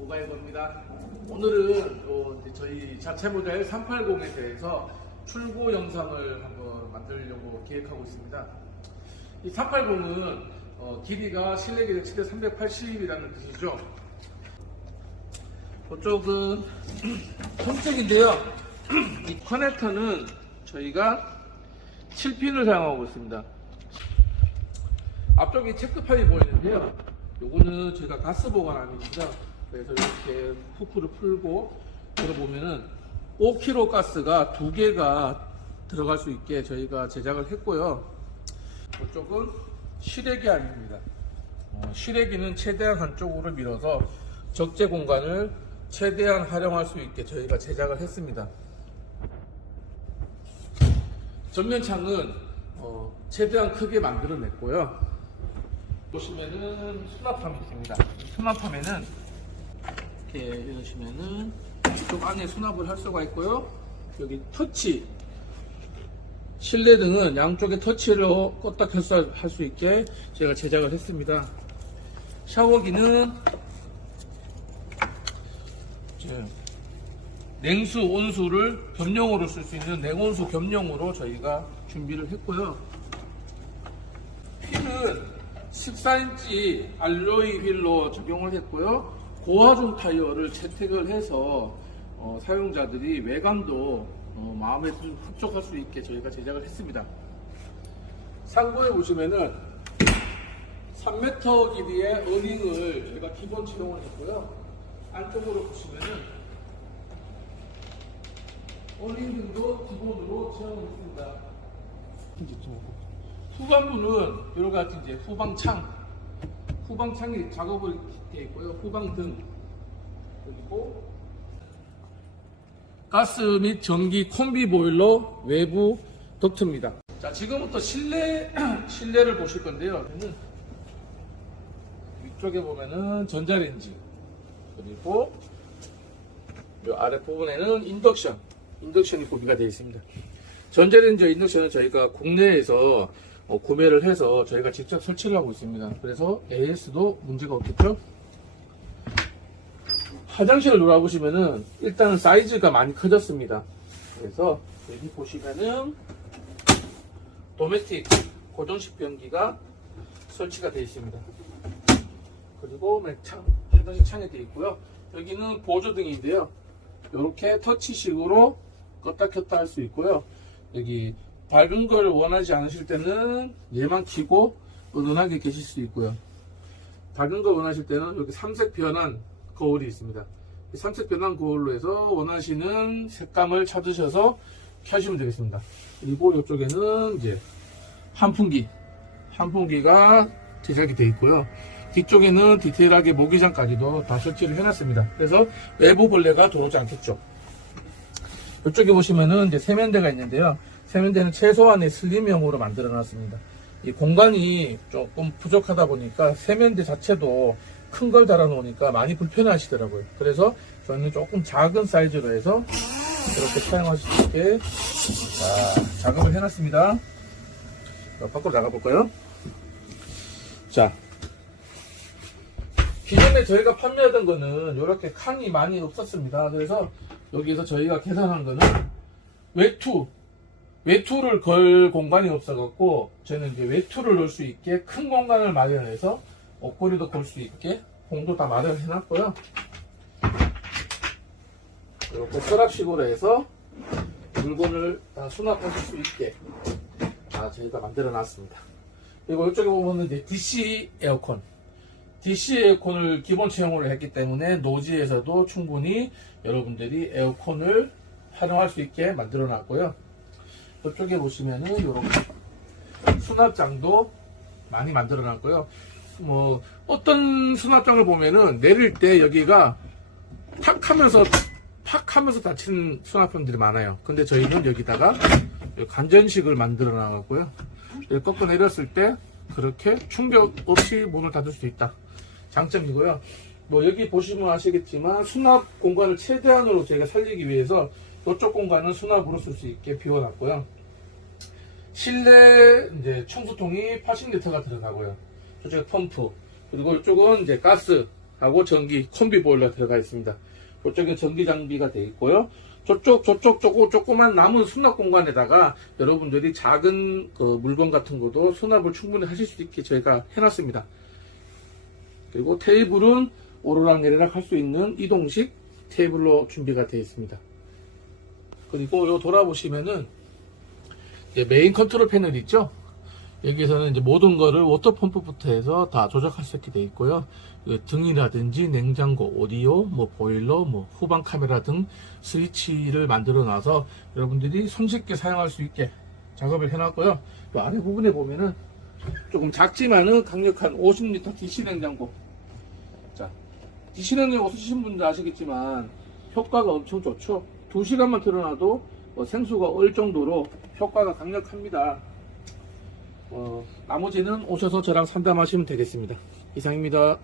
오가이버입니다. 오늘은 어, 이제 저희 자체 모델 380에 대해서 출고 영상을 한번 만들려고 기획하고 있습니다. 이 380은 어, 길이가 실내 길이 최대 380이라는 뜻이죠. 그쪽은 손색인데요. 이 커넥터는 저희가 7핀을 사용하고 있습니다. 앞쪽에 체크판이 보이는데요. 요거는 저희가 가스 보관함입니다. 그래서 이렇게 후크를 풀고 들어보면은 5kg 가스가 두 개가 들어갈 수 있게 저희가 제작을 했고요. 이쪽은 실외기 아닙니다. 어, 실외기는 최대한 한쪽으로 밀어서 적재 공간을 최대한 활용할 수 있게 저희가 제작을 했습니다. 전면 창은 어, 최대한 크게 만들어냈고요. 보시면은 수납함이 있습니다. 수납함에는 이렇게 이러시면은 이쪽 안에 수납을 할 수가 있고요. 여기 터치 실내 등은 양쪽에 터치로 껐다 켰다 할 수 있게 제가 제작을 했습니다. 샤워기는 냉수, 온수를 겸용으로 쓸 수 있는 냉온수 겸용으로 저희가 준비를 했고요. 휠은 14인치 알로이 휠로 적용을 했고요. 고화중 타이어를 채택을 해서 어, 사용자들이 외관도 어, 마음에 좀 흡족할 수 있게 저희가 제작을 했습니다. 상부에 보시면은 3m 길이의 어닝을 저희가 기본 채용을 했고요. 안쪽으로 보시면은 어닝 등도 기본으로 채용을 했습니다. 후반부는 여러 가지 이제 후방창, 후방창이 작업을 되어 있고요. 후방 등 그리고 가스 및 전기 콤비 보일러 외부 덕트입니다. 자 지금부터 실내 실내를 보실 건데요. 위쪽에 보면은 전자레인지 그리고 이 아래 부분에는 인덕션 인덕션이 구비가 되어 있습니다. 전자레인지와 인덕션은 저희가 국내에서 어, 구매를 해서 저희가 직접 설치를 하고 있습니다. 그래서 AS도 문제가 없겠죠? 화장실을 놀아보시면은 일단은 사이즈가 많이 커졌습니다. 그래서 여기 보시면은 도메틱 고정식 변기가 설치가 되어 있습니다. 그리고 맥창, 화장실 창에 되어 있고요. 여기는 보조등인데요. 이렇게 터치식으로 껐다 켰다 할 수 있고요. 여기 밝은 걸 원하지 않으실 때는 얘만 켜고 은은하게 계실 수 있고요. 밝은 걸 원하실 때는 여기 삼색 변환 거울이 있습니다. 이 삼색 변환 거울로 해서 원하시는 색감을 찾으셔서 켜시면 되겠습니다. 그리고 이쪽에는 이제 환풍기, 환풍기가 제작이 되어 있고요. 뒤쪽에는 디테일하게 모기장까지도 다 설치를 해놨습니다. 그래서 외부 벌레가 들어오지 않겠죠. 이쪽에 보시면은 이제 세면대가 있는데요. 세면대는 최소한의 슬림형으로 만들어 놨습니다. 이 공간이 조금 부족하다 보니까 세면대 자체도 큰 걸 달아 놓으니까 많이 불편해 하시더라고요. 그래서 저는 조금 작은 사이즈로 해서 이렇게 사용하실 수 있게 자, 작업을 해 놨습니다. 자, 밖으로 나가 볼까요? 자, 기존에 저희가 판매하던 거는 이렇게 칸이 많이 없었습니다. 그래서 여기에서 저희가 계산한 거는 외투, 외투를 걸 공간이 없어갖고 저는 이제 외투를 넣을 수 있게 큰 공간을 마련해서 옷걸이도 걸 수 있게 공도 다 마련해놨고요. 이렇게 서랍식으로 해서 물건을 다 수납하실 수 있게 다 저희가 만들어놨습니다. 그리고 이쪽에 보면 이제 DC 에어컨, DC 에어컨을 기본 채용을 했기 때문에 노지에서도 충분히 여러분들이 에어컨을 활용할 수 있게 만들어 놨고요. 이쪽에 보시면은 이렇게 수납장도 많이 만들어 놨고요. 뭐 어떤 수납장을 보면은 내릴 때 여기가 탁 하면서 팍 하면서 닫히는 수납형들이 많아요. 근데 저희는 여기다가 간전식을 만들어. 이렇게 꺾어 내렸을 때 그렇게 충격 없이 문을 닫을 수 있다. 장점이고요. 뭐 여기 보시면 아시겠지만 수납 공간을 최대한으로 제가 살리기 위해서 이쪽 공간은 수납으로 쓸 수 있게 비워놨고요. 실내 이제 청소통이 80리터가 들어가고요. 저쪽에 펌프 그리고 이쪽은 이제 가스 하고 전기 콤비 보일러 들어가 있습니다. 그쪽에 전기 장비가 되어 있고요. 저쪽 저쪽 조금 조그만 남은 수납 공간에다가 여러분들이 작은 그 물건 같은 것도 수납을 충분히 하실 수 있게 저희가 해놨습니다. 그리고 테이블은 오르락내리락 할 수 있는 이동식 테이블로 준비가 되어 있습니다. 그리고 요 돌아보시면은 메인 컨트롤 패널 있죠? 여기에서는 이제 모든 거를 워터 펌프부터 해서 다 조작할 수 있게 되어 있고요. 그 등이라든지 냉장고, 오디오, 뭐 보일러, 뭐 후방 카메라 등 스위치를 만들어 놔서 여러분들이 손쉽게 사용할 수 있게 작업을 해놨고요. 그 아래 부분에 보면은 조금 작지만은 강력한 50리터 DC 냉장고. 자, DC 냉장고 쓰시는 분들 아시겠지만 효과가 엄청 좋죠. 2시간만 틀어놔도 어, 생수가 얼 정도로 효과가 강력합니다. 어, 나머지는 오셔서 저랑 상담하시면 되겠습니다. 이상입니다.